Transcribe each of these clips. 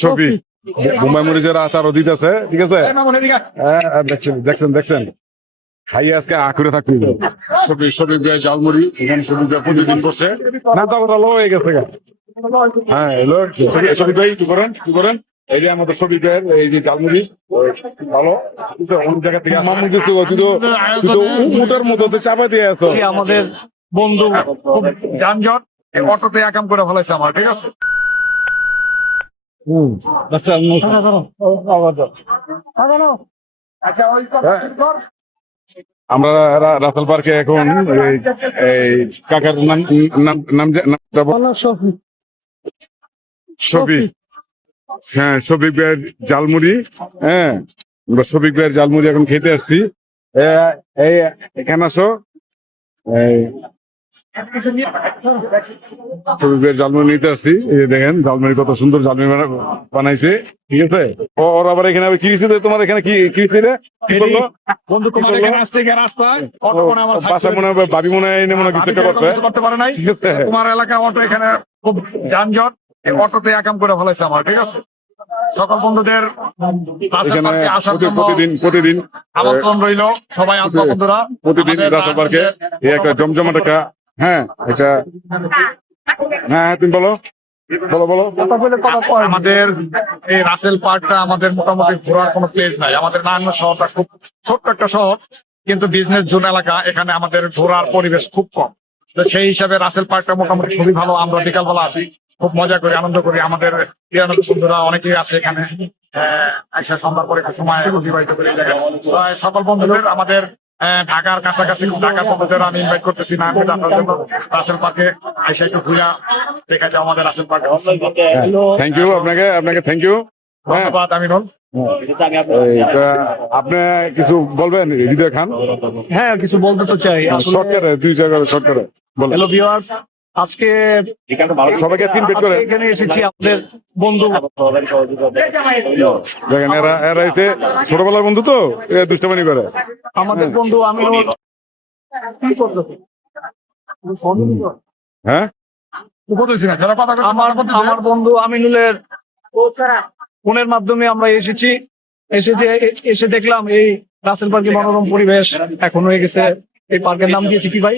ছবি বোম্বাই মরিচের আচারও দিতেছে, ঠিক আছে। দেখছেন দেখছেন দেখছেন, খাই আজকে আকুরে থাকতে ছবি ছবি জালমুড়ি এখানে ছবি প্রতিদিন বসে না তো লো হয়ে গেছে। হ্যাঁ এলো ছবি ভাই কি করেন কি করেন, এই যে আমাদের ছবি এই যে জালমুড়ি ভালো অন্য জায়গা থেকে মামুন কিছু তুই তো উটার মতো চাপা দিয়ে আছো। আমাদের বন্ধু খুব যানজট অটোতে একাম করে ফেলাইছে আমার, ঠিক আছে। আমরা রাসেল পার্কে এখন এই কাকার নাম ছবি, হ্যাঁ শফিক ভাইয়ের জালমুড়ি। হ্যাঁ আমরা শফিক ভাইয়ের জালমুড়ি এখন খেতে আসছি। এই এখানে আসো, শফিক ভাইয়ের জালমুড়ি নিতে আসছি। এই যে দেখেন জালমুড়ি কত সুন্দর জালমুড়ি বানাইছে, ঠিক আছে। ওর আবার এখানে কি রে, তোমার এখানে কি রে কি বললো বন্ধু, তোমার এখানে আসতে গিয়ে রাস্তায় অটো মনে আমার বাসা মনে হয় ভাবি মনে হয় মনে হয় কিছু একটা করতে পারে নাই, ঠিক আছে। তোমার এলাকা অটো এখানে খুব যানজট অটোতে একাম করে ফেলাইছে আমার, ঠিক আছে। সকল বন্ধুদের প্রতিদিন আমন্ত্রণ রইল, সবাই আসবা বন্ধুরা প্রতিদিন রাসেল পার্কে একটা জমজমাট একটা। হ্যাঁ এটা হ্যাঁ তুমি বলো বলো বলো। আমাদের এই রাসেল পার্কটা আমাদের মোটামুটি ঘোরার কোনো প্লেস নাই। আমাদের নারায়ণ শহরটা খুব ছোট্ট একটা শহর, কিন্তু বিজনেস জোন এলাকা, এখানে আমাদের ঘোরার পরিবেশ খুব কম। তো সেই হিসাবে রাসেল পার্কটা মোটামুটি খুবই ভালো। আমরা বিকালবেলা আসি, খুব মজা করি, আনন্দ করি। আমাদের বন্ধুরা অনেকেই আসে এখানে, এসে সন্ধ্যার পরে একটু সময় অতিবাহিত করি। সকল বন্ধুদের আমাদের ঢাকার কাছাকাছি ঢাকার বন্ধুদের আমি ইনভাইট করতেছি না রাসেল পার্কে এসে একটু ঘুরা দেখা যায় আমাদের রাসেল পার্কে। থ্যাংক ইউ আপনাকে থ্যাংক ইউ, ধন্যবাদ আমিনুল। আপনি কিছু বলবেন হৃদয় খান? হ্যাঁ, কিছু বলতে তো চাই। শর্টকাটে 2 জায়গা শর্টকাটে বলেন। হ্যালো ভিউয়ার্স, আজকে সবাইকে স্ক্রিন পেট করে এখানে এসেছি আমাদের বন্ধু। দেখেন এরা এসে ছোটবেলার বন্ধু, তো এরা দুষ্টামানি করে। আমাদের বন্ধু আমিনুল হ্যাঁ আমার বন্ধু আমিনুলের ফোনের মাধ্যমে আমরা এসেছি। এসে দেখলাম এই রাসেল পার্কে মনোরম পরিবেশ এখন হয়ে গেছে। এই পার্কের নাম দিয়েছে কি ভাই?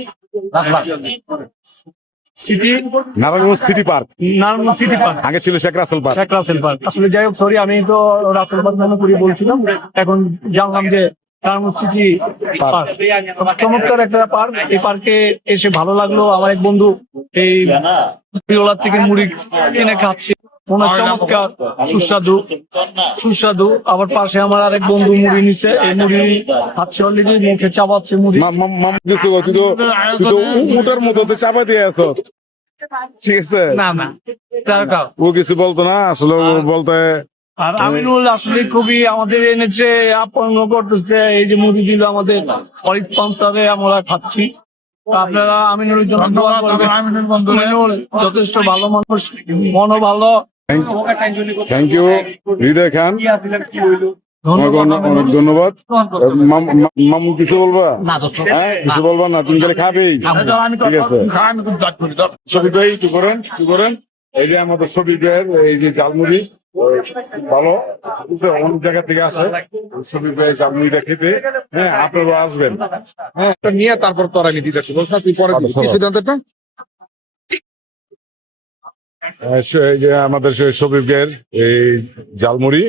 Narayanganj city park. Narayanganj city park, আগে ছিল শেখ রাসেল পার্ক। শেখ রাসেল পার্ক। আসলে যাই হোক, সরি, আমি তো রাসেল পার্ক মনে করি বলছিলাম, এখন জানলাম যে নারায়ণগঞ্জ সিটি পার্ক। চমৎকার একটা পার্ক। এই পার্কে এসে ভালো লাগলো। আমার এক বন্ধু এই পিওলার থেকে মুড়ি কিনে খাচ্ছে, ওনার চমৎকার সুস্বাদু সুস্বাদু। আবার পাশে আমার আরেক বন্ধু মুড়ি নিছে, এই মুড়ি খাচ্ছে অলরেডি, মুখে চাপাচ্ছে মুড়ি। তুই তো উটার মতো চাপা দিয়ে আছো, ঠিক আছে। না না, ও কিছু বলতো না আসলে, ও বলতে। আর আমিনুল আসলে খুবই আমাদের এনেছে, আপন্ন করতেছে। এই যে মুড়ি দিল আমাদের অরিত পান্তারে, আমরা খাচ্ছি। আপনারা আমিনুলের জন্য দোয়া করবেন। আমিনুল যথেষ্ট ভালো মানুষ, মনও ভালো। থ্যাংক ইউ হৃদয় খান, অনেক ধন্যবাদ। মামু কিছু বলবা? হ্যাঁ কিছু বলবা না, তুমি গেলে খাবেই, ঠিক আছে। ছবি ভাই কি করেন কি করেন, এই যে আমাদের ছবি ভাইয়ের এই যে জালমুড়ি ভালো, অনেক জায়গা থেকে আসে ছবি ভাইয়ের জালমুড়িটা খেতে। হ্যাঁ আপনারা আসবেন, হ্যাঁ নিয়ে তারপর তোরা নিতে যাচ্ছি, বুঝলা? তুই পরে কি সিদ্ধান্তটা? এই যে আমাদের শফিক ভাইয়ের এই জালমুড়ি,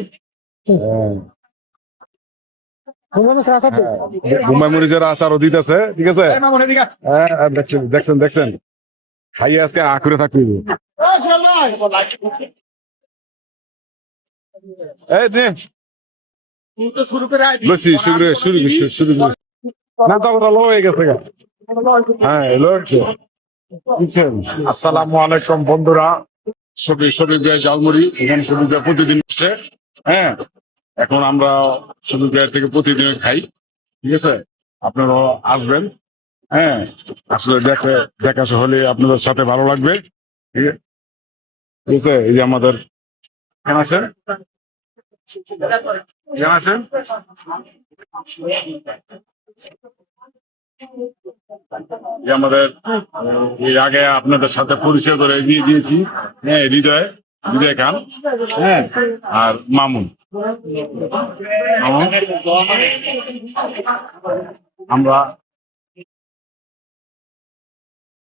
বোম্বাই মরিচের আচারও দিতেছে, ঠিক আছে। দেখছেন দেখছেন দেখছেন, খাই আজকে আকুরে থাকতে আসসালামু আলাইকুম বন্ধুরা। শফিক ভাই জালমুড়ি এখানে শফিক ভাই প্রতিদিন আসছে। হ্যাঁ এখন আমরা শফিক ভাইয়ের থেকে প্রতিদিন খাই, ঠিক আছে। আপনারা আসবেন, হ্যাঁ আসলে দেখা হলে আপনাদের সাথে ভালো লাগবে, ঠিক আছে। এই যে আমাদের কেন আছেন কেন আছেন যে আমাদের এর আগে আপনাদের সাথে পরিচয় করে দিয়ে দিয়েছি, হ্যাঁ, হৃদয় খান, হ্যাঁ, আর মামুন। আমরা